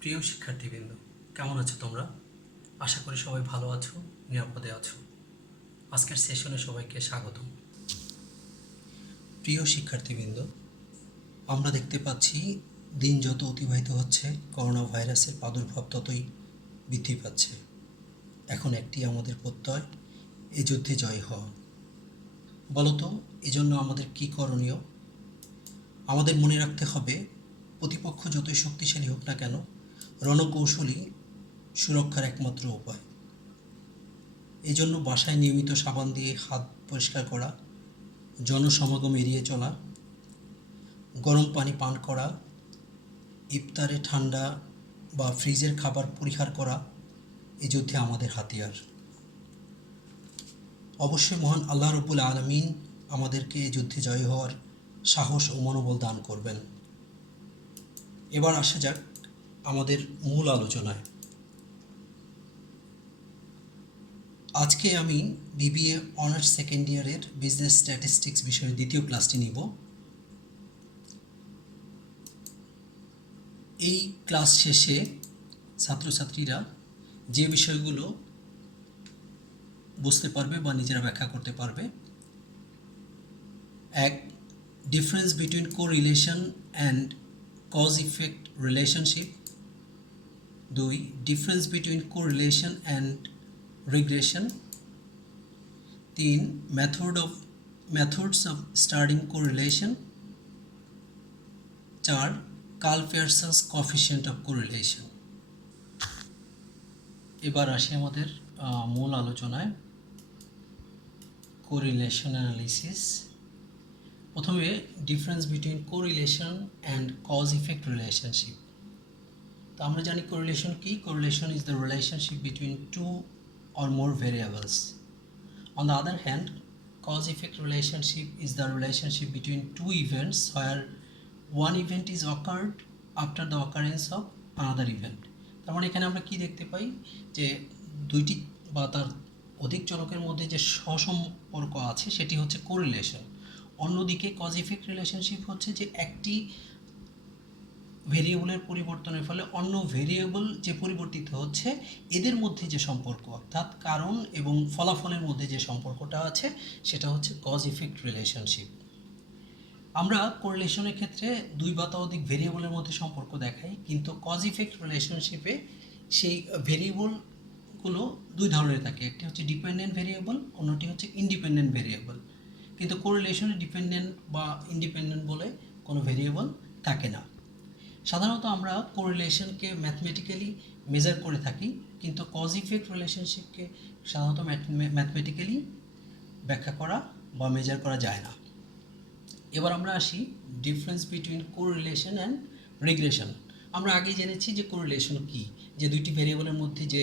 প্রিয় শিক্ষার্থীবৃন্দ, কেমন আছো তোমরা? আশা করি সবাই ভালো আছো, নিরাপদে আছো। আজকের সেশনে সবাইকে স্বাগতম। প্রিয় শিক্ষার্থীবৃন্দ, আমরা দেখতে পাচ্ছি দিন যত অতিবাহিত হচ্ছে করোনা ভাইরাসের প্রাদুর্ভাব ততই বৃদ্ধি পাচ্ছে। এখন একটি আমাদের প্রত্যয়, এ যুদ্ধে জয় হওয়া। বলতো এজন্য আমাদের কি করণীয়? আমাদের মনে রাখতে হবে, প্রতিপক্ষ যতই শক্তিশালী হোক না কেন, রণকৌশলী সুরক্ষার একমাত্র উপায়। এই জন্য বাসায় নিয়মিত সাবান দিয়ে হাত পরিষ্কার করা, জনসমাগম এড়িয়ে চলা, গরম পানি পান করা, ইফতারে ঠান্ডা বা ফ্রিজের খাবার পরিহার করা এই যুদ্ধে আমাদের হাতিয়ার। অবশ্যই মহান আল্লাহ রব্বুল আলামিন আমাদেরকে এই যুদ্ধে জয় হওয়ার সাহস ও মনোবল দান করবেন। এবার আসা যাক আমাদের মূল আলোচনায়। আজকে আমি বিবিএ অনার্স সেকেন্ড ইয়ারের বিজনেস স্ট্যাটিস্টিক্স বিষয়ের দ্বিতীয় ক্লাসটি নিব। এই ক্লাস শেষে ছাত্রছাত্রীরা যে বিষয়গুলো বুঝতে পারবে বা নিজেরা ব্যাখ্যা করতে পারবে: এক, difference between correlation and cause effect relationship. দুই, difference between correlation and regression. তিন, মেথডস অফ স্টাডিং কোরিলেশন। চার, Karl Pearson's coefficient of correlation. এবার আসি আমাদের মূল আলোচনায়, কোরিলেশন অ্যানালিসিস। প্রথমে difference between correlation and cause effect relationship. তো আমরা জানি কোরিলেশন কি? Correlation is the relationship between two or more variables. On the other hand, cause-effect relationship is the relationship between two events where one event is occurred after the occurrence of another event. তার মানে এখানে আমরা কি দেখতে পাই যে দুইটি বা তার অধিক চলকের মধ্যে যে সহসম্পর্ক আছে সেটি হচ্ছে কোরিলেশন। অন্যদিকে কজ-ইফেক্ট রিলেশনশিপ হচ্ছে যে একটি ভেরিয়েবলের পরিবর্তনের ফলে অন্য ভেরিয়েবল যে পরিবর্তিত হচ্ছে এদের মধ্যে যে সম্পর্ক, অর্থাৎ কারণ এবং ফলাফলের মধ্যে যে সম্পর্কটা আছে সেটা হচ্ছে কজ ইফেক্ট রিলেশনশিপ। আমরা কোরিলেশনের ক্ষেত্রে দুই বা ততোধিক ভেরিয়েবলের মধ্যে সম্পর্ক দেখাই, কিন্তু কজ ইফেক্ট রিলেশনশিপে সেই ভেরিয়েবলগুলো দুই ধরনের থাকে। একটি হচ্ছে ডিপেন্ডেন্ট ভেরিয়েবল, অন্যটি হচ্ছে ইন্ডিপেন্ডেন্ট ভেরিয়েবল। কিন্তু কোরিলেশনে ডিপেন্ডেন্ট বা ইন্ডিপেন্ডেন্ট বলে কোনো ভেরিয়েবল থাকে না। সাধারণত আমরা কোরিলেশনকে ম্যাথমেটিক্যালি মেজার করে থাকি, কিন্তু কজ ইফেক্ট রিলেশনশিপকে সাধারণত ম্যাথমেটিক্যালি ব্যাখ্যা করা বা মেজার করা যায় না। এবার আমরা আসি difference between correlation and regression. আমরা আগেই জেনেছি যে কোরিলেশন কি, যে দুইটি ভেরিয়েবলের মধ্যে যে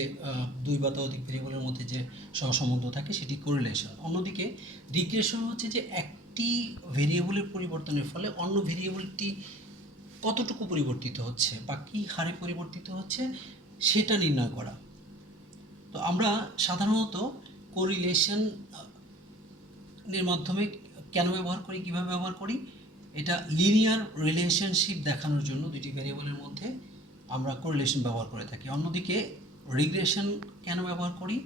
দুই বা ততোধিক ভেরিয়েবলের মধ্যে যে সহসম্বন্ধ থাকে সেটি কোরিলেশন। অন্যদিকে রিগ্রেশন হচ্ছে যে একটি ভেরিয়েবলের পরিবর্তনের ফলে অন্য ভেরিয়েবলটি কতটুকু পরিবর্তিত হচ্ছে বা কী হারে পরিবর্তিত হচ্ছে সেটা নির্ণয় করা। তো আমরা সাধারণত কোরিলেশনের মাধ্যমে কেন ব্যবহার করি, কীভাবে ব্যবহার করি? এটা লিনিয়ার রিলেশনশিপ দেখানোর জন্য দুইটি ভেরিয়েবলের মধ্যে আমরা কোরিলেশন ব্যবহার করে থাকি। অন্যদিকে রিগ্রেশন কেন ব্যবহার করি?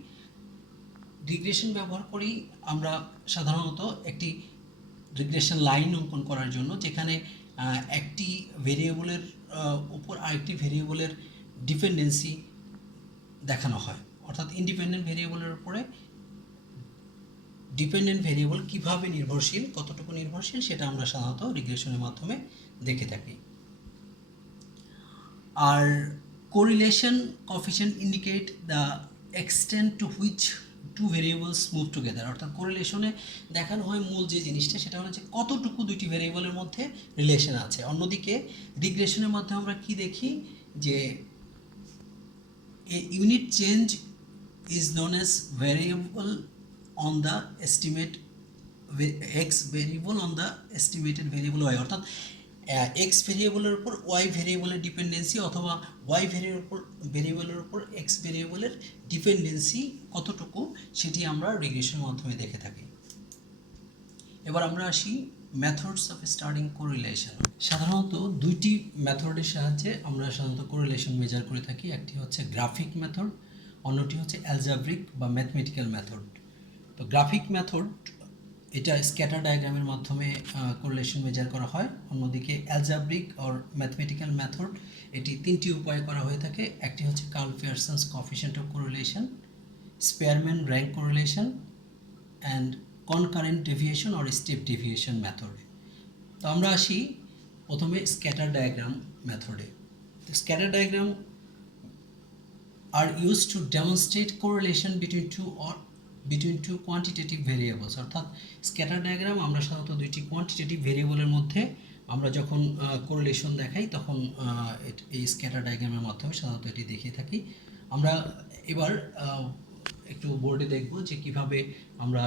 রিগ্রেশন ব্যবহার করি আমরা সাধারণত একটি রিগ্রেশন লাইন অঙ্কন করার জন্য, যেখানে একটি ভেরিয়েবলের উপর আরেকটি ভেরিয়েবলের ডিপেন্ডেন্সি দেখানো হয়। অর্থাৎ ইন্ডিপেন্ডেন্ট ভেরিয়েবলের উপরে ডিপেন্ডেন্ট ভেরিয়েবল কীভাবে নির্ভরশীল, কতটুকু নির্ভরশীল, সেটা আমরা সাধারণত রিগ্রেশনের মাধ্যমে দেখে থাকি। আর correlation coefficient indicate the extent to which two variables move together. অর্থাৎ কোরিলেশনে দেখানো হয় মূল যে জিনিসটা সেটা হচ্ছে কতটুকু দুইটি ভেরিয়েবলের মধ্যে রিলেশন আছে। অন্যদিকে রিগ্রেশনের মাধ্যমে আমরা কি দেখি যে a unit change is known as variable on the estimate x variable on the estimated variable y. অর্থাৎ এক্স ভেরিয়েবলের উপর ওয়াই ভেরিয়েবলের ডিপেন্ডেন্সি অথবা ওয়াই ভেরিয়েবলের উপর এক্স ভেরিয়েবলের ডিপেন্ডেন্সি কতটুকু সেটি আমরা রিগ্রেশনের মাধ্যমে দেখে থাকি। এবার আমরা আসি মেথডস অফ স্টাডিং কোরিলেশন। সাধারণত দুইটি মেথডের সাহায্যে আমরা সাধারণত কোরিলেশন মেজার করে থাকি। একটি হচ্ছে গ্রাফিক মেথড, অন্যটি হচ্ছে অ্যালজাব্রিক বা ম্যাথমেটিক্যাল মেথড। তো গ্রাফিক মেথড এটা স্ক্যাটার ডায়াগ্রামের মাধ্যমে কোরিলেশন মেজার করা হয়। অন্যদিকে অ্যালজাব্রিক অর ম্যাথমেটিক্যাল মেথড এটি তিনটি উপায়ে করা হয়ে থাকে। একটি হচ্ছে Karl Pearson's coefficient of correlation, Spearman rank correlation and concurrent deviation or step deviation মেথডে। তো আমরা আসি প্রথমে স্ক্যাটার ডায়াগ্রাম মেথডে। Scatter diagram are used to demonstrate correlation between two quantitative variables। অর্থাৎ স্ক্যাটার ডায়াগ্রাম আমরা সাধারণত দুইটি কোয়ান্টিটেটিভ ভেরিয়েবলের মধ্যে আমরা যখন কোরিলেশন দেখাই তখন এই স্ক্যাটার ডায়াগ্রামের মাধ্যমে সাধারণত এটি দেখিয়ে থাকি। আমরা এবার একটু বোর্ডে দেখব যে কিভাবে আমরা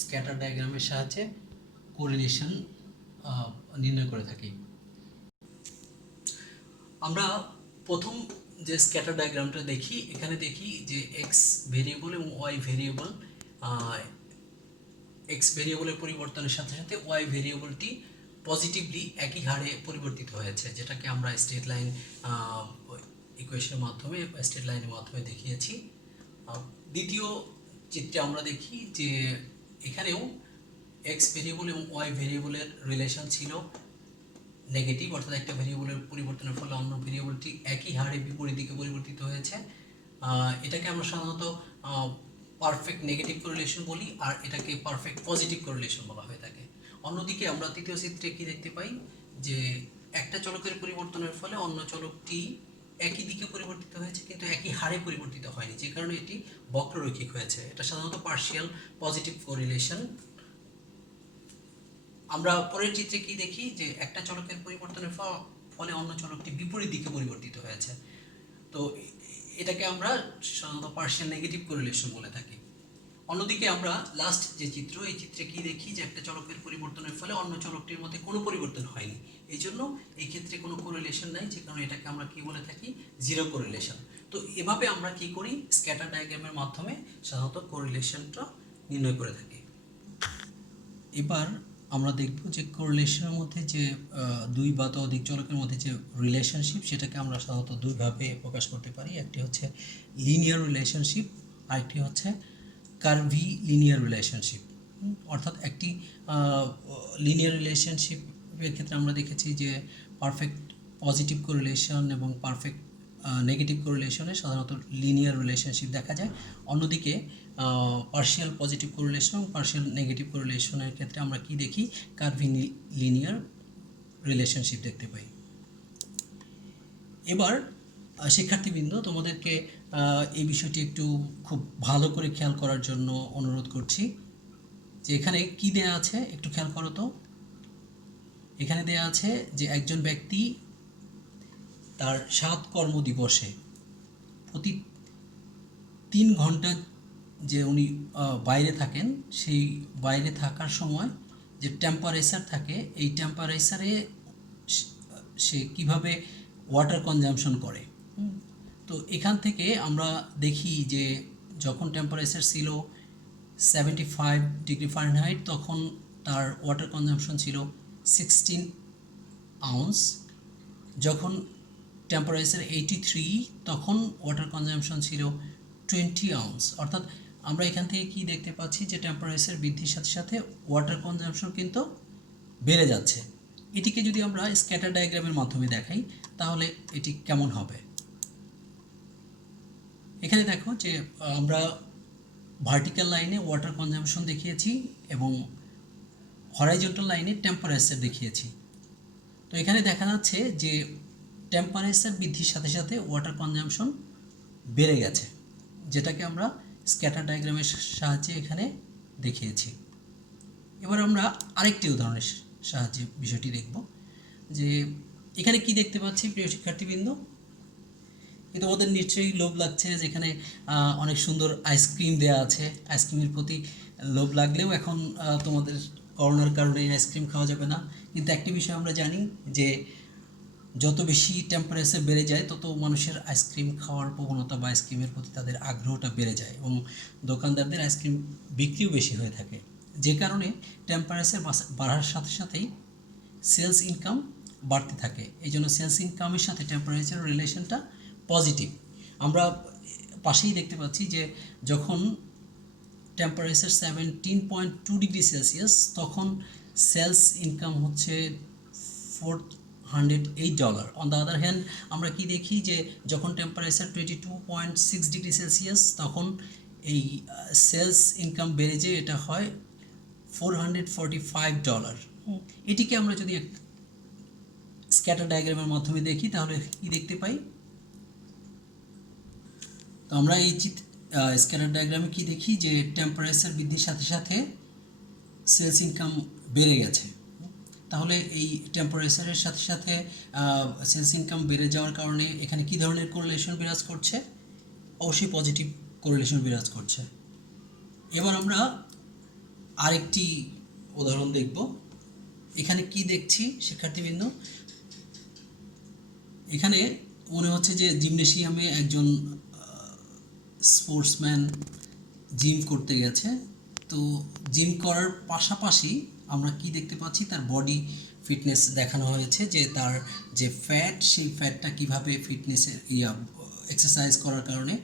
স্ক্যাটার ডায়াগ্রামের সাহায্যে কোরিলেশন নির্ণয় করে থাকি। আমরা প্রথম যে স্ক্যাটার ডায়াগ্রামটা দেখি, এখানে দেখি যে এক্স ভেরিয়েবল এবং ওয়াই ভেরিয়েবল, এক্স ভেরিয়েবলের পরিবর্তনের সাথে সাথে ওয়াই ভেরিয়েবলটি পজিটিভলি একই হারে পরিবর্তিত হয়েছে, যেটাকে আমরা স্ট্রেট লাইন ইকুয়েশনের মাধ্যমে স্ট্রেট লাইনের মাধ্যমে দেখিয়েছি। দ্বিতীয় চিত্রে আমরা দেখি যে এখানেও এক্স ভেরিয়েবল এবং ওয়াই ভেরিয়েবলের রিলেশন ছিল নেগেটিভ, অর্থাৎ একটা ভেরিয়েবলের পরিবর্তনের ফলে অন্য ভেরিয়েবলটি একই হারে বিপরীত দিকে পরিবর্তিত হয়েছে। এটাকে আমরা সাধারণত পারফেক্ট নেগেটিভ কোরিলেশন বলি, আর এটাকে পারফেক্ট পজিটিভ কোরিলেশন বলা হয়ে থাকে। অন্যদিকে আমরা তৃতীয় চিত্রে কি দেখতে পাই যে একটা চলকের পরিবর্তনের ফলে অন্য চলকটি একই দিকে পরিবর্তিত হয়েছে কিন্তু একই হারে পরিবর্তিত হয়নি, যে কারণে এটি বক্ররৈখিক হয়েছে। এটা সাধারণত পার্শিয়াল পজিটিভ কোরিলেশন। আমরা পরের চিত্রে কি দেখি যে একটা চলকের পরিবর্তনের ফলে অন্য চলকটি বিপরীত দিকে পরিবর্তিত হয়েছে। তো এটাকে আমরা সাধারণত পার্শিয়াল নেগেটিভ কোরিলেশন বলে থাকি। অন্যদিকে আমরা লাস্ট যে চিত্র, এই চিত্রে কি দেখি যে একটা চলকের পরিবর্তনের ফলে অন্য চলকটির মধ্যে কোনো পরিবর্তন হয়নি, এই জন্য এই ক্ষেত্রে কোনো কোরিলেশন নাই, যে কারণে এটাকে আমরা কি বলে থাকি, জিরো কোরিলেশন। তো এভাবে আমরা কি করি, স্ক্যাটার ডায়াগ্রামের মাধ্যমে সাধারণত কোরিলেশনটা নির্ণয় করে থাকি। এবার আমরা দেখব যে কোরিলেশনের মধ্যে যে দুই বা ততোধিক চলকের মধ্যে যে রিলেশনশিপ, সেটাকে আমরা সাধারণত দুইভাবে প্রকাশ করতে পারি। একটি হচ্ছে লিনিয়ার রিলেশনশিপ, আরেকটি হচ্ছে কার্ভি লিনিয়ার রিলেশনশিপ। অর্থাৎ একটি লিনিয়ার রিলেশনশিপের ক্ষেত্রে আমরা দেখেছি যে পারফেক্ট পজিটিভ কোরিলেশন এবং পারফেক্ট নেগেটিভ কোরিলেশনে সাধারণত লিনিয়ার রিলেশনশিপ দেখা যায়। অন্যদিকে পার্শিয়াল পজিটিভ কোরিলেশন এবং পার্শিয়াল নেগেটিভ কোরিলেশনের ক্ষেত্রে আমরা কি দেখি, কার্ভি লিনিয়ার রিলেশনশিপ দেখতে পাই। এবার শিক্ষার্থীবৃন্দ, তোমাদেরকে এই বিষয়টি একটু খুব ভালো করে খেয়াল করার জন্য অনুরোধ করছি যে এখানে কি দেয়া আছে একটু খেয়াল করো তো। এখানে দেয়া আছে যে একজন ব্যক্তি তার 7 কর্মদিবসে প্রতি 3 ঘন্টা যে উনি বাইরে থাকেন, সেই বাইরে থাকার সময় যে টেম্পারেচার থাকে, এই টেম্পারেচারে সে কিভাবে ওয়াটার কনজাম্পশন করে। তো এখান থেকে আমরা দেখি যে যখন টেম্পারেচার ছিল 75 ডিগ্রি ফারেনহাইট, তখন তার ওয়াটার কনজাম্পশন ছিল 16 আউন্স। যখন টেম্পারেচার 83, তখন ওয়াটার কনজাম্পশন ছিল 20 আউন্স। অর্থাৎ আমরা এখান থেকে কি দেখতে পাচ্ছি যে টেম্পারেচার বৃদ্ধির সাথে সাথে ওয়াটার কনজাম্পশন কিন্তু বেড়ে যাচ্ছে। এটিকে যদি আমরা স্ক্যাটার ডায়াগ্রামের মাধ্যমে দেখাই তাহলে এটি কেমন হবে। এখানে দেখো যে আমরা ভার্টিক্যাল লাইনে ওয়াটার কনজাম্পশন দেখিয়েছি এবং হরাইজন্টাল লাইনে টেম্পারেচার দেখিয়েছি। তো এখানে দেখা যাচ্ছে যে টেম্পারেচার বৃদ্ধির সাথে সাথে ওয়াটার কনজাম্পশন বেড়ে গেছে, যেটাকে আমরা স্ক্যাটার ডায়াগ্রামের সাহায্যে এখানে দেখিয়েছি। এবার আমরা আরেকটি উদাহরণের সাহায্যে বিষয়টি দেখব যে এখানে কি দেখতে পাচ্ছি প্রিয় শিক্ষার্থীবৃন্দ। তোমাদের নিশ্চয়ই লোভ লাগছে, যেখানে অনেক সুন্দর আইসক্রিম দেওয়া আছে। আইসক্রিমের প্রতি লোভ লাগলেও এখন তোমাদের করোনার কারণে আইসক্রিম খাওয়া যাবে না, কিন্তু একটি বিষয় আমরা জানি যে যত বেশি টেম্পারেচার বেড়ে যায় তত মানুষের আইসক্রিম খাওয়ার প্রবণতা বা আইসক্রিমের প্রতি তাদের আগ্রহটা বেড়ে যায় এবং দোকানদারদের আইসক্রিম বিক্রিও বেশি হয়ে থাকে, যে কারণে টেম্পারেচার বাড়ার সাথে সাথেই সেলস ইনকাম বাড়তে থাকে। এই জন্য সেলস ইনকামের সাথে টেম্পারেচার রিলেশনটা পজিটিভ। আমরা পাশেই দেখতে পাচ্ছি যে যখন টেম্পারেচার 17.2 ডিগ্রি সেলসিয়াস, তখন সেলস ইনকাম হচ্ছে $408। অন দ্য আদার হ্যান্ড আমরা কি দেখি যে যখন টেম্পারেচার 22.6 ডিগ্রি সেলসিয়াস, তখন এই সেলস ইনকাম বেড়ে যে এটা হয় $445। এটিকে আমরা যদি স্ক্যাটার ডায়াগ্রামের মাধ্যমে দেখি তাহলে কি দেখতে পাই? তো আমরা এই স্ক্যাটার ডায়াগ্রামে কি দেখি যে টেম্পারেচার বৃদ্ধির সাথে সাথে সেলস ইনকাম বেড়ে গেছে। তাহলে এই টেম্পারেচারের সাথে সাথে সেলস ইনকাম বেড়ে যাওয়ার কারণে এখানে কি ধরনের কোরিলেশন বিরাজ করছে? অবশ্যই পজিটিভ কোরিলেশন বিরাজ করছে। এবার আমরা আরেকটি উদাহরণ দেখব। এখানে কি দেখছি শিক্ষার্থীবৃন্দ? এখানে মনে হচ্ছে যে জিমনেশিয়ামে একজন স্পোর্টসম্যান জিম করতে গেছে। তো জিম করার পাশাপাশি আমরা কি দেখতে পাচ্ছি? তার বডি ফিটনেস দেখানো হয়েছে, যে তার যে ফ্যাট, সেই ফ্যাটটা কীভাবে ফিটনেসের এক্সারসাইজ করার কারণে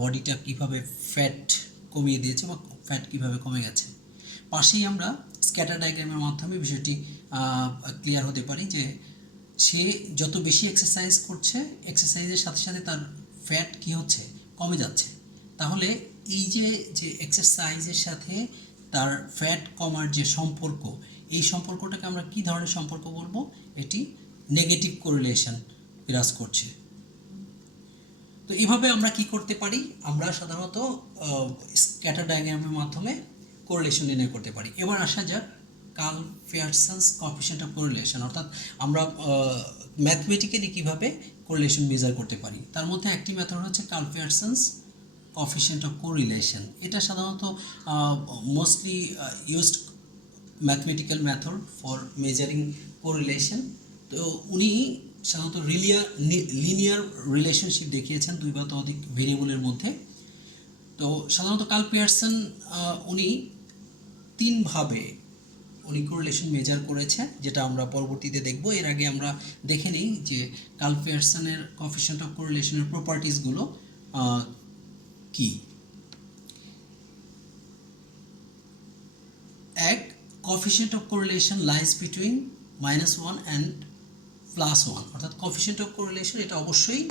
বডিটা কীভাবে ফ্যাট কমিয়ে দিয়েছে বা ফ্যাট কীভাবে কমে গেছে। পাশেই আমরা স্ক্যাটার ডায়াগ্রামের মাধ্যমে বিষয়টি ক্লিয়ার হতে পারি যে সে যত বেশি এক্সারসাইজ করছে, এক্সারসাইজের সাথে সাথে তার ফ্যাট কী হচ্ছে? কমে যাচ্ছে। তাহলে এই যে এক্সারসাইজের সাথে তার ফ্যাট কমার যে সম্পর্ক, এই সম্পর্কটাকে আমরা কী ধরনের সম্পর্ক বলবো? এটি নেগেটিভ কোরিলেশন বিরাজ করছে। তো এইভাবে আমরা কি করতে পারি? আমরা সাধারণত স্ক্যাটার ডায়াগ্রামের মাধ্যমে কোরিলেশন নির্ণয় করতে পারি। এবার আসা যাক curl Pearson's coefficient of correlation, অর্থাৎ আমরা ম্যাথমেটিক্যালি কীভাবে কোরিলেশন মেজার করতে পারি। তার মধ্যে একটি মেথড হচ্ছে Karl Pearson's coefficient of correlation. এটা সাধারণত mostly used mathematical method for measuring correlation. তো উনি সাধারণত লিনিয়ার রিলেশনশিপ দেখিয়েছেন দুই বা ততোধিক ভেরিয়েবলের মধ্যে। তো সাধারণত কার্ল পিয়ারসন উনি তিনভাবে কোরিলেশন মেজার করেছে, যেটা আমরা পরবর্তীতে দেখব। এর আগে আমরা দেখে নিই যে কার্ল পিয়ারসনের কোএফিসিয়েন্ট অফ কোরিলেশনের প্রপার্টিসগুলো কি। এক, coefficient of correlation lies between -1 and +1, অর্থাৎ কোএফিসিয়েন্ট অফ কোরিলেশন এটা অবশ্যই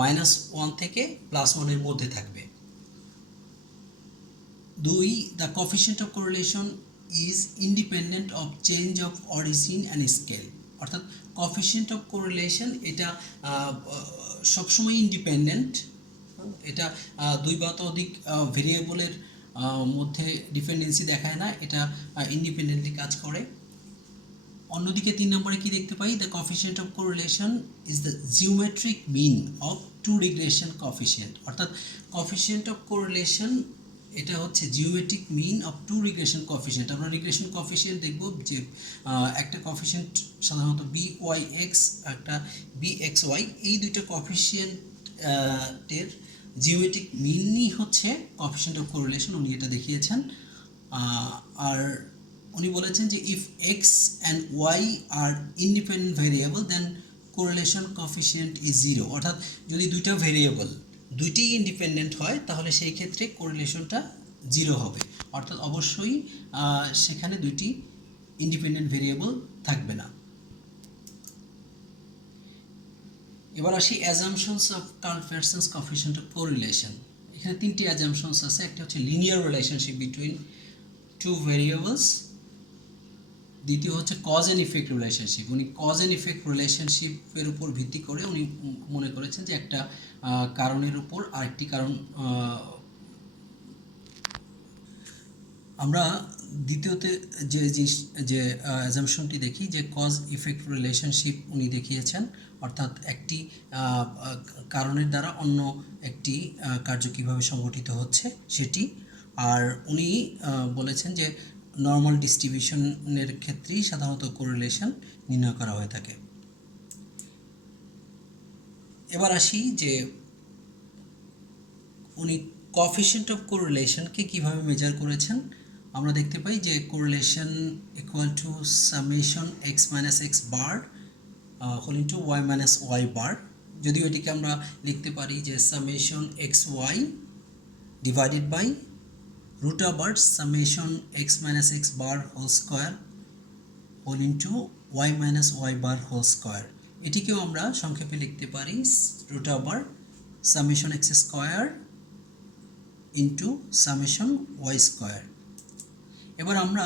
-1 থেকে +1 এর মধ্যে থাকবে। দুই, the coefficient of correlation is independent of change of origin and scale, অর্থাৎ কোএফিসিয়েন্ট অফ কোরিলেশন এটা সবসময় ইন্ডিপেন্ডেন্ট। এটা দুই বা ততোধিক ভেরিয়েবলের মধ্যে ডিপেন্ডেন্সি দেখায় না, এটা ইন্ডিপেন্ডেন্টলি কাজ করে। অন্যদিকে 3 নম্বরে কি দেখতে পাই? The coefficient of correlation is the geometric mean of two regression coefficient, অর্থাৎ কোএফিসিয়েন্ট অফ কোরিলেশন এটা হচ্ছে geometric mean of two regression coefficient. আমরা রিগ্রেশন কোএফিসিয়েন্ট দেখব যে একটা কোএফিসিয়েন্ট সাধারণত BYX, একটা BXY, এই দুইটা কোএফিসিয়েন্টের জিওমেট্রিক মিনই হচ্ছে কোএফিসিয়েন্ট অফ কোরিলেশন। উনি এটা দেখিয়েছেন। আর উনি বলেছেন যে if x and y are independent variable then correlation coefficient is 0, অর্থাৎ যদি দুইটা ভেরিয়েবল দুইটি ইন্ডিপেন্ডেন্ট হয় তাহলে সেই ক্ষেত্রে কোরিলেশনটা 0 হবে, অর্থাৎ অবশ্যই সেখানে দুইটি ইন্ডিপেন্ডেন্ট ভেরিয়েবল থাকবে না। এবার আসি assumptions of Karl Pearson's coefficient of correlation. এখানে তিনটি অ্যাজাম্পশনস আছে। একটা হচ্ছে linear relationship between two variables, দ্বিতীয় হচ্ছে কজ অ্যান্ড ইফেক্ট রিলেশনশিপ। উনি কজ অ্যান্ড ইফেক্ট রিলেশনশিপের উপর ভিত্তি করে উনি মনে করেছেন যে একটা কারণের উপর আরেকটি কারণ। আমরা দ্বিতীয়তে যে অ্যাজাম্পশনটি দেখি যে কজ ইফেক্ট রিলেশনশিপ উনি দেখিয়েছেন, অর্থাৎ একটি কারণের দ্বারা অন্য একটি কার্য কীভাবে সংঘটিত হচ্ছে সেটি। আর উনি বলেছেন যে নর্মাল ডিস্ট্রিবিউশনের ক্ষেত্রেই সাধারণত কোরিলেশন নির্ণয় করা হয়ে থাকে। এবার আসি যে উনি কোএফিসিয়েন্ট অফ কোরিলেশনকে কীভাবে মেজার করেছেন। আমরা দেখতে পাই যে correlation equal to summation x minus x bar whole into y minus y bar, যদিও এটিকে আমরা লিখতে পারি যে summation x y divided by root over summation x minus x bar whole square whole into y minus y bar whole square. এটিকেও আমরা সংক্ষেপে লিখতে পারি root over summation x square into summation y square. এবার আমরা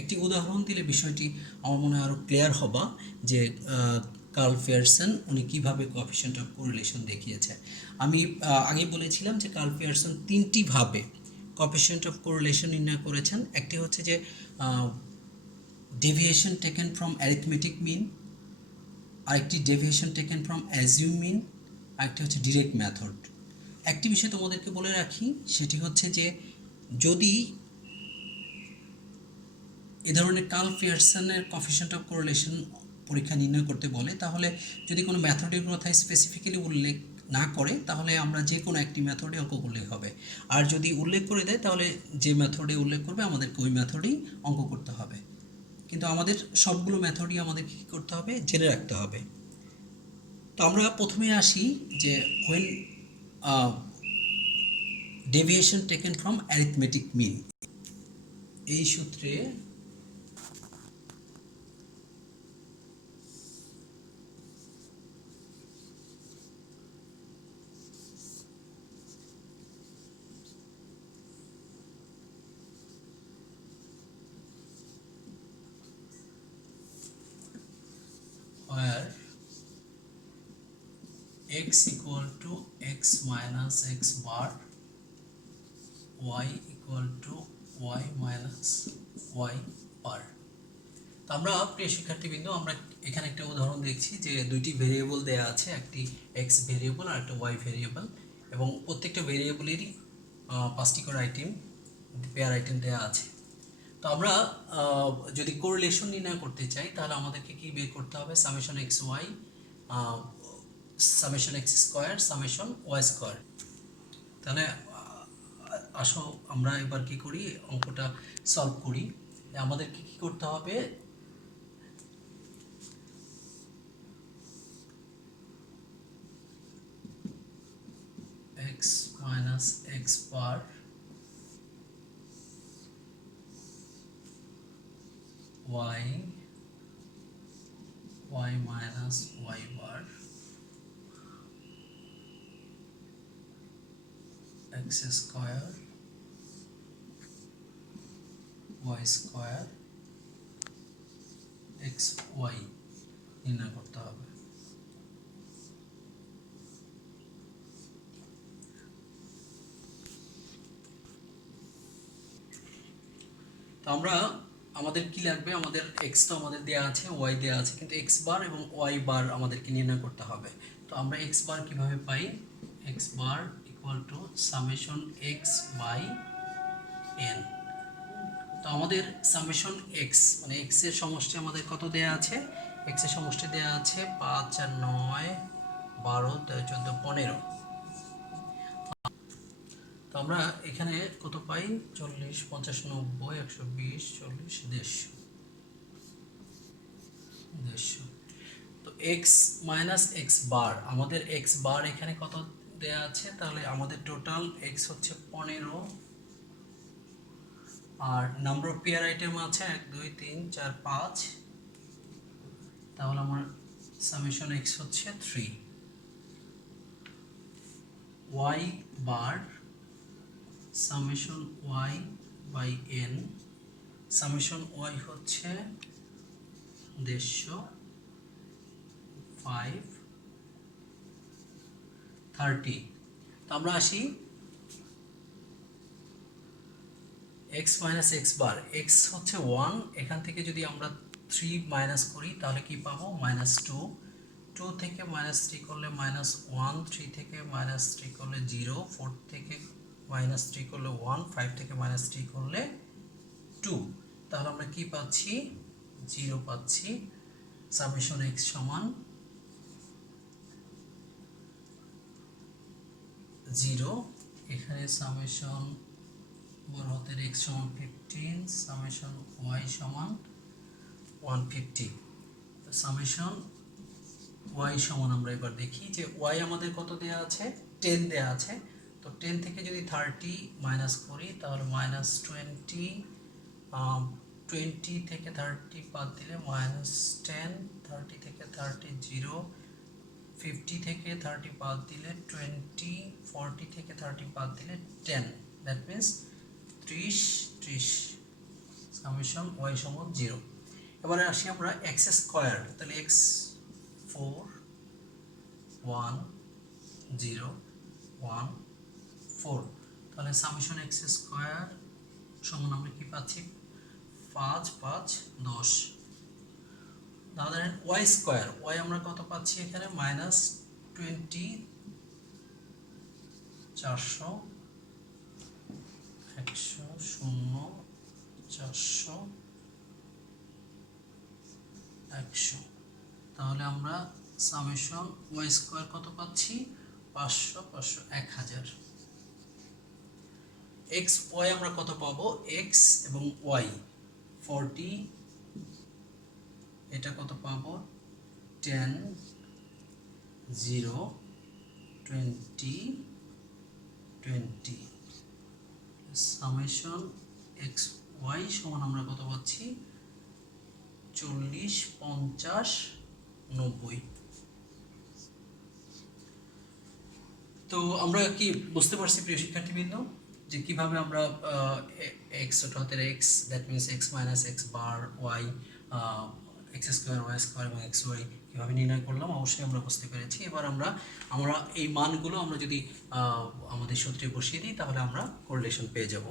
একটি উদাহরণ দিলে বিষয়টি আমার মনে হয় আরও ক্লিয়ার হবা যে কার্ল পিয়ারসন উনি কীভাবে কোএফিশিয়েন্ট অফ কোরিলেশন দেখিয়েছে। আমি আগেই বলেছিলাম যে কার্ল পিয়ারসন তিনটিভাবে কোএফিশিয়েন্ট অফ কোরিলেশন নির্ণয় করেছেন। একটি হচ্ছে যে deviation taken from arithmetic mean, আরেকটি deviation taken from assume mean, আরেকটি হচ্ছে ডিরেক্ট মেথড। একটি বিষয় তোমাদেরকে বলে রাখি, সেটি হচ্ছে যে যদি এ ধরনের কার্ল পিয়ারসনের কোএফিশিয়েন্ট অফ কোরিলেশন পরীক্ষা নির্ণয় করতে বলে, তাহলে যদি কোনো মেথডের কথা স্পেসিফিক্যালি উল্লেখ না করে তাহলে আমরা যে কোনো একটি মেথডে অঙ্ক করলেই হবে, আর যদি উল্লেখ করে দেয় তাহলে যে মেথডে উল্লেখ করবে আমাদেরকে ওই মেথডেই অঙ্ক করতে হবে। কিন্তু আমাদের সবগুলো মেথডই আমাদের কী করতে হবে, জেনে রাখতে হবে। তো আমরা প্রথমে আসি যে when deviation taken from arithmetic mean, এই সূত্রে where x equal to x minus x bar, y equal to y minus y bar। তো আমরা প্রিয় শিক্ষার্থীবৃন্দ, আমরা এখানে একটা উদাহরণ দেখছি যে দুইটি ভেরিয়েবল দেয়া আছে, একটি x ভেরিয়েবল আর একটা y ভেরিয়েবল, এবং প্রত্যেকটা ভেরিয়েবলেরই 5টি করে আইটেম পেয়ার আইটেম দেয়া আছে। তো আমরা যদি কোরিলেশন নির্ণয় করতে চাই তাহলে আমাদেরকে কি বের করতে হবে, summation x y summation x square summation y square. তাহলে আসো আমরা এবার কি করি, অঙ্কটা সলভ করি। আমাদেরকে কি করতে হবে, এক্স মাইনাস এক্স বার y y minus y bar x square y square x y নির্ণয় করতে হবে। তো আমরা আমাদের কি লাগবে, আমাদের x তো আমাদের দেয়া আছে, y দেয়া আছে, কিন্তু x বার এবং y বার আমাদেরকে নির্ণয় করতে হবে। তো আমরা x বার কিভাবে পাই, x bar equal to summation x by n। তো আমাদের সামেশন x মানে x এর সমষ্টি আমাদের কত দেয়া আছে, x এর সমষ্টি দেয়া আছে 5 আর 9 12 13 14 15। তো আমরা এখানে কত পাই, 40 50 90 120 40 150। তো x মাইনাস এক্স বার, আমাদের x বার এখানে কত দেয়া আছে, তাহলে আমাদের টোটাল x হচ্ছে 15, আর নাম্বার অফ পেয়ার আইটেম আছে 1 2 3 4 5, তাহলে আমার সামেশন x হচ্ছে 3। y bar summation y by n, summation y হচ্ছে 150 5 30। তো আমরা আসি x minus x bar, x হচ্ছে 1, এখান থেকে যদি আমরা 3 মাইনাস করি তাহলে কি পাবো, -2, 2 থেকে -3 করলে -1, 3 থেকে -3 করলে 0, 4 থেকে -3 করলে 1, 5 থেকে -3 করলে 2, তাহলে আমরা কি পাচ্ছি, 0 পাচ্ছি। সামেশন x সমান 0, এখানে সামেশন বড় হাতের x সমান 15 সামেশন y সমান 150। তো সামেশন y সমান আমরা এবার দেখি যে y আমাদের কত দেয়া আছে, 10 দেয়া আছে। তো 10 থেকে যদি 30 মাইনাস করি তাহলে -20, 20 থেকে 30 বাদ দিলে -10, 30 থেকে 30 0, 50 থেকে 30 বাদ দিলে 20, 40 থেকে 30 বাদ দিলে 10, দ্যাট মিন্স 30 সামেশন y সমান 0। এবারে আসি আমরা x স্কয়ার, তাহলে x 4 1 0 1 4, তাহলে সামেশন x স্কয়ার সমান আমরা কি পাচ্ছি 5 5 10। তাহলে y স্কয়ার, y আমরা কত পাচ্ছি এখানে -20 400 100 0 400 100, তাহলে আমরা সামেশন y স্কয়ার কত পাচ্ছি 500 500 1000। x y আমরা কত পাবো, x এবং y 40, এটা কত পাবো 10 0 20 20, সামেশন x y সমান আমরা কত পাচ্ছি 40 50 90। তো আমরা কি বুঝতে পারছি প্রিয় শিক্ষার্থীবৃন্দ যে কিভাবে আমরা x ছোট হাতের x, that means x minus x bar y, x square y square এবং x y কীভাবে নির্ণয় করলাম অবশ্যই আমরা বুঝতে পেরেছি। এবার আমরা এই মানগুলো আমরা যদি আমাদের সূত্রে বসিয়ে দিই তাহলে আমরা কোরিলেশন পেয়ে যাব।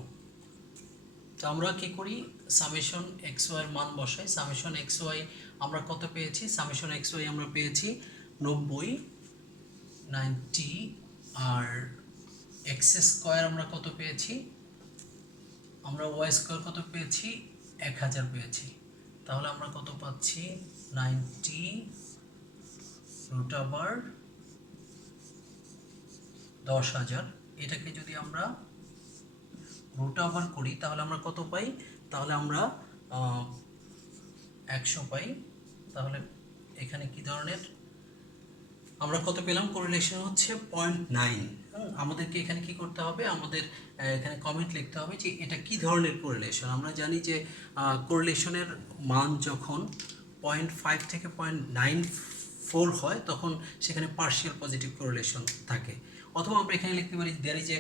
তো আমরা কি করি, সামেশন এক্স ওয়াই এর মান বসাই। সামেশন এক্স ওয়াই আমরা কত পেয়েছি, সামেশন এক্স ওয়াই আমরা পেয়েছি 90 90, আর এক্স স্কোয়ার আমরা কত পেয়েছি, আমরা ওয়াই স্কোয়ার কত পেয়েছি 1000 পেয়েছি। তাহলে আমরা কত পাচ্ছি 90 রুট ওভার 10,000। এটাকে যদি আমরা রুট ওভার করি তাহলে আমরা কত পাই, তাহলে আমরা 100 পাই। তাহলে এখানে কি ধরনের আমরা কত পেলাম, কোরিলেশন হচ্ছে 0.9। আমাদেরকে এখানে কি করতে হবে, আমাদের এখানে কমেন্ট লিখতে হবে যে এটা কি ধরনের কোরিলেশন। আমরা জানি যে কোরিলেশনের মান যখন 0.5 থেকে 0.94 হয় তখন সেখানে পার্শিয়াল পজিটিভ কোরিলেশন থাকে, অথবা আমরা এখানে লিখতে পারি there is a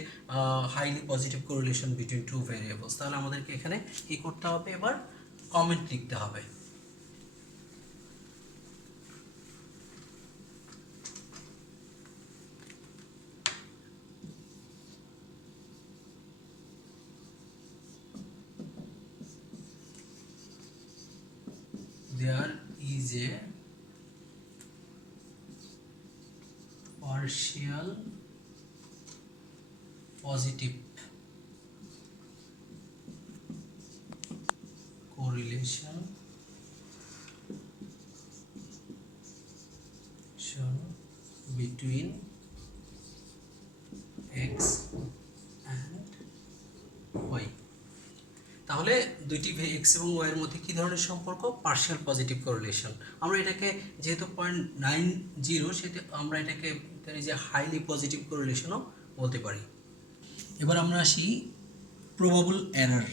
highly positive correlation between two variables. তাহলে আমাদেরকে এখানে কি করতে হবে, এবার কমেন্ট লিখতে হবে। There is a partial positive correlation between x and y। তাহলে দুইটি x এবং y এর মধ্যে কি ধরনের সম্পর্ক, পার্শিয়াল পজিটিভ কোরিলেশন। আমরা এটাকে যেহেতু 0.90 সেটা আমরা এটাকে যে হাইলি পজিটিভ কোরিলেশনও বলতে পারি। এবার আমরা আসি প্রবাবল এরর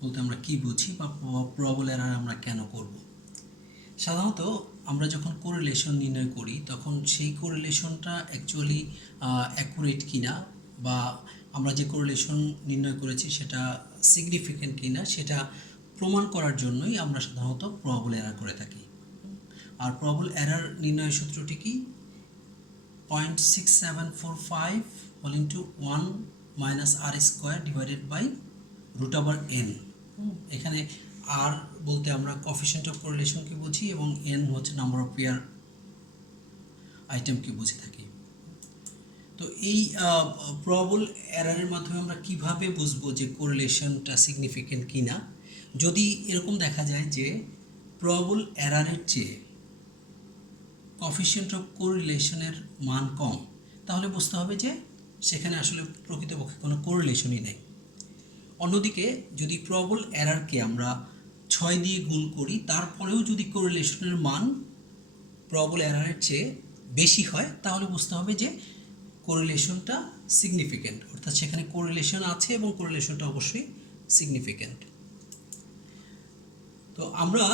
বলতে আমরা কি বুঝি, বা প্রবাবল এরর আমরা কেন করব। সাধারণত আমরা যখন কোরিলেশন নির্ণয় করি তখন সেই কোরিলেশনটা অ্যাকচুয়ালি অ্যাকুরেট কিনা, বা আমরা যে কোরিলেশন নির্ণয় করেছি সেটা সিগনিফিক্যান্ট কিনা সেটা প্রমাণ করার জন্যই আমরা সাধারণত প্রবাবল এরর করে থাকি। আর প্রবাবল এরর নির্ণয়ের সূত্রটি কি, 0.6745 whole into 1 minus r square divided by root over n. এখানে আর বলতে আমরা কোএফিশিয়েন্ট অফ কোরিলেশনকে বুঝি এবং এন হচ্ছে নাম্বার অফ পেয়ার আইটেমকে বুঝে থাকি। তো এই প্রবাবল এররের মাধ্যমে আমরা কিভাবে বুঝবো যে কোরিলেশনটা সিগনিফিক্যান্ট কিনা। যদি এরকম দেখা যায় যে প্রবাবল এররের চেয়ে কোএফিশিয়েন্ট অফ কোরিলেশনের মান কম, তাহলে বুঝতে হবে যে সেখানে আসলে প্রকৃতপক্ষে কোনো কোরিলেশনই নেই। অন্যদিকে যদি প্রবাবল এরারকে আমরা 6 দিয়ে গুণ করি, তারপরেও যদি কোরিলেশনের মান প্রবাবল এরারের চেয়ে বেশি হয়, তাহলে বুঝতে হবে যে কোরিলেশনটা সিগনিফিক্যান্ট, অর্থাৎ সেখানে কোরিলেশন আছে এবং কোরিলেশনটা অবশ্যই সিগনিফিক্যান্ট। তো আমরা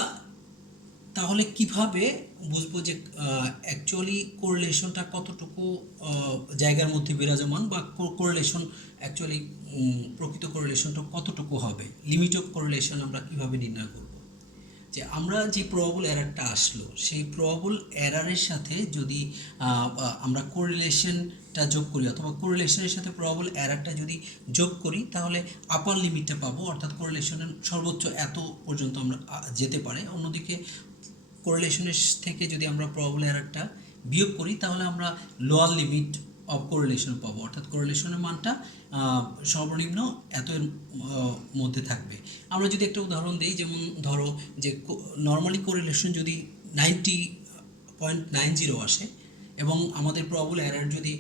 তাহলে কিভাবে বুঝবো যে অ্যাকচুয়ালি কোরিলেশনটা কতটুকু জায়গার মধ্যে বিরাজমান, বা কোরিলেশন অ্যাকচুয়ালি প্রকৃত কোরিলেশনটা কতটুকু হবে, লিমিট অফ কোরিলেশন আমরা কিভাবে নির্ণয় করব? যে আমরা যে প্রবাবল এরারটা আসলো, সেই প্রবাবল এরারের সাথে যদি আমরা কোরিলেশনটা যোগ করি, অথবা কোরিলেশনের সাথে প্রবাবল এরারটা যদি যোগ করি, তাহলে আপার লিমিটটা পাবো, অর্থাৎ কোরিলেশনের সর্বোচ্চ এত পর্যন্ত আমরা যেতে পারে। অন্যদিকে কোরিলেশনের থেকে যদি আমরা প্রবাবল এরারটা বিয়োগ করি, তাহলে আমরা লোয়ার লিমিট অফ কোরিলেশন পাবো, অর্থাৎ কোরিলেশনের মানটা সর্বনিম্ন এত এর মধ্যে থাকবে। আমরা যদি একটা উদাহরণ দিই, যেমন ধরো যে নর্মালি কোরিলেশন যদি 90.90 আসে এবং আমাদের প্রবাবল এরার যদি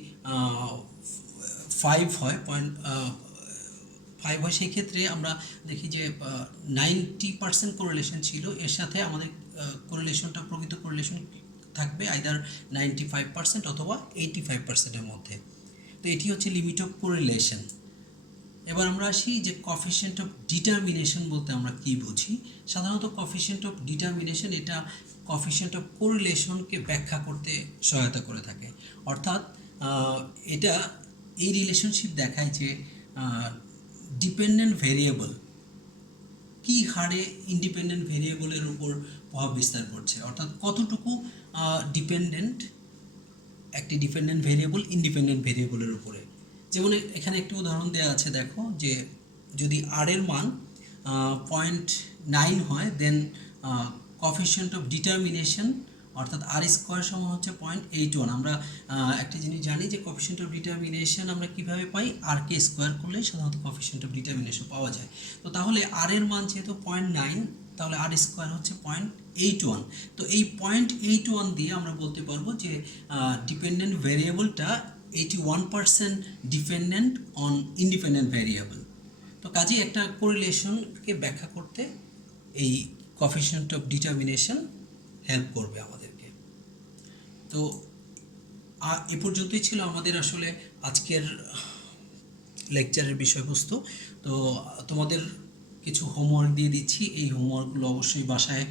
5 হয়, 5 হয়, সেই ক্ষেত্রে আমরা দেখি যে 90% কোরিলেশন ছিল, এর সাথে আমাদের কোরিলেশনটা প্রকৃত কোরিলেশন থাকবে আইদার 95% অথবা 85%-এর মধ্যে। তো এটি হচ্ছে লিমিট অফ কোরিলেশন। এবার আমরা আসি যে কফিশিয়েন্ট অফ ডিটারমিনেশন বলতে আমরা কী বুঝি। সাধারণত কফিশিয়েন্ট অফ ডিটারমিনেশন এটা কফিশিয়েন্ট অফ কোরিলেশনকে ব্যাখ্যা করতে সহায়তা করে থাকে, অর্থাৎ এটা এই রিলেশনশিপ দেখায় যে ডিপেন্ডেন্ট ভেরিয়েবল কী হারে ইন্ডিপেন্ডেন্ট ভেরিয়েবলের উপর প্রভাব বিস্তার করছে, অর্থাৎ কতটুকু ডিপেন্ডেন্ট একটি ডিপেন্ডেন্ট ভেরিয়েবল ইন্ডিপেন্ডেন্ট ভেরিয়েবলের উপরে। যেমন এখানে একটি উদাহরণ দেওয়া আছে, দেখো যে যদি আর এর মান 0.9 হয়, দেন কফিশিয়েন্ট অফ ডিটারমিনেশন অর্থাৎ আর স্কোয়ার সমান হচ্ছে 0.81। আমরা একটা জিনিস জানি যে কফিশিয়েন্ট অফ ডিটারমিনেশন আমরা কীভাবে পাই, আর কে স্কোয়ার করলে সাধারণত কফিশিয়েন্ট অফ ডিটারমিনেশন পাওয়া যায়। তো তাহলে আর এর মান যেহেতু 0.9, তাহলে আর স্কোয়ার হচ্ছে 0.81। তো এই 0.81 দিয়ে আমরা বলতে পারবো যে ডিপেন্ডেন্ট ভেরিয়েবলটা 81% ডিপেন্ডেন্ট অন ইন্ডিপেন্ডেন্ট ভেরিয়েবল। তো কাজেই একটা কোরিলেশনকে ব্যাখ্যা করতে এই কোএফিশিয়েন্ট অফ ডিটারমিনেশন হেল্প করবে আমাদেরকে। তো এ পর্যন্তই ছিল আমাদের আসলে আজকের লেকচারের বিষয়বস্তু। তো তোমাদের কিছু হোমওয়ার্ক দিয়ে দিচ্ছি, এই হোমওয়ার্কগুলো অবশ্যই বাসায়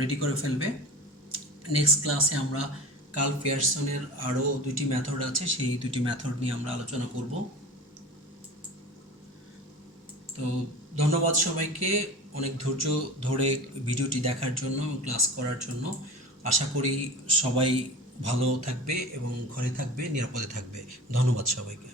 রেডি করে ফেলবে। নেক্সট ক্লাসে আমরা কার্ল পিয়ারসনের আরও 2টি মেথড আছে, সেই 2টি মেথড নিয়ে আমরা আলোচনা করব। তো ধন্যবাদ সবাইকে অনেক ধৈর্য ধরে ভিডিওটি দেখার জন্য এবং ক্লাস করার জন্য। আশা করি সবাই ভালো থাকবে এবং ঘরে থাকবে, নিরাপদে থাকবে। ধন্যবাদ সবাইকে।